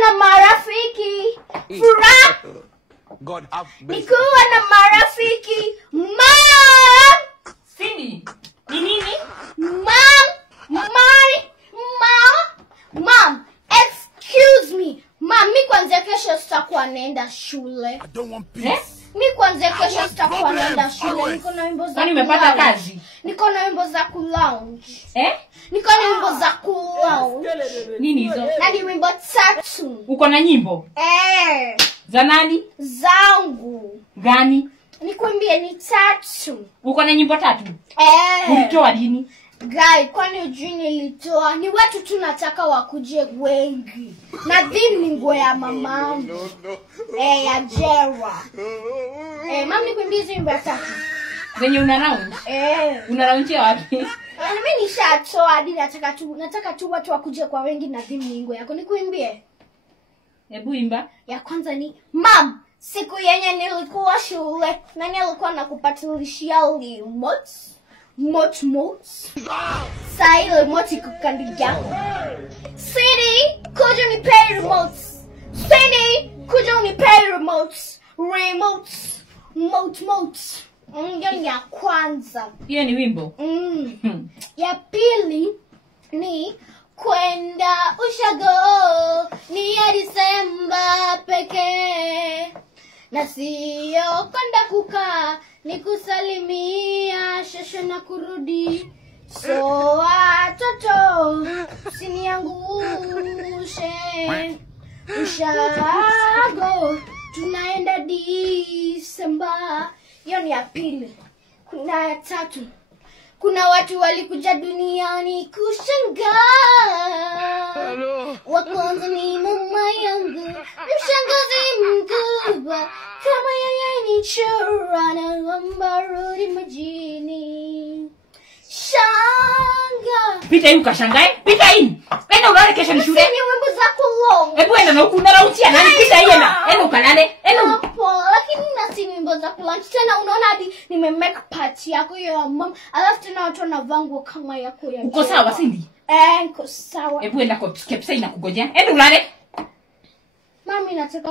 na marafiki. Furaha. God have mercy. Nikuwa na marafiki. Mom. Cindy, ni nini? Mom, excuse me. Mom, mi kwanza kesho sitakuwa naenda shule. I don't want peace. Mi kwanza kesho sitakuwa naenda shule. Niko na wimbo za Kwani umepata kazi? Niko na wimbo za lounge. Eh? Niko na wimbo za lounge. Nini hizo? Na ni wimbo 3. Uko na nyimbo? Za nani? Zangu. Gani? Nikwambie ni 3. Uko na nyimbo 3? Ulitoa lini? Guy, kwani ujui nilitoa? Ni watu tunataka wakuje wengi. Na dhim ni nguo ya mamangu. Ya Jera. Mami nikwambie hizo wimbo 3. Zenye una round? Una roundia wapi? Mimi nishatoa hadi nataka tu watu wakuje kwa wengi na dhim ni nguo yako. Nikuimbie? Hebu imba. Ya kwanza ni Mom, siku yenye nilikuwa shule, nani alikuwa anakupatilishia remote? Remote. Saa ile remote iko kando yako. Cindy, kuja unipe remote. Cindy, kuja unipe remote. Remote. Hiyo ni ya kwanza. Hiyo ni wimbo. Ya pili ni kwenda ushago ni ya Disemba pekee. Na siyo kwenda kukaa ni kusalimia shosho na kurudi. So watoto usiniangushe. Ushago tunaenda Disemba. Hiyo ni ya pili. Kuna ya 3. Kuna watu walikuja duniani kushangaa. Wa kwanza ni mama yangu, mshangazi mkubwa. Kama yeye ni chura naomba rudi majini. Shanga. Pita hii ukashangae. Pita hii. Enda ulale kesho ni shule. Ni wimbo za kulonga. Hebu enda na huku unarautia nani? Pita hii enda. Enda ukalale. Enda. Lakini nasi wimbo za kulonga. Tena unaona hadi nimemake party yako ya mom. Alafu tena watu wanavaa nguo kama yako ya. Uko sawa Cindy? Niko sawa. Hebu enda kwa kepsa inakungojea. Enda ulale. Mami nataka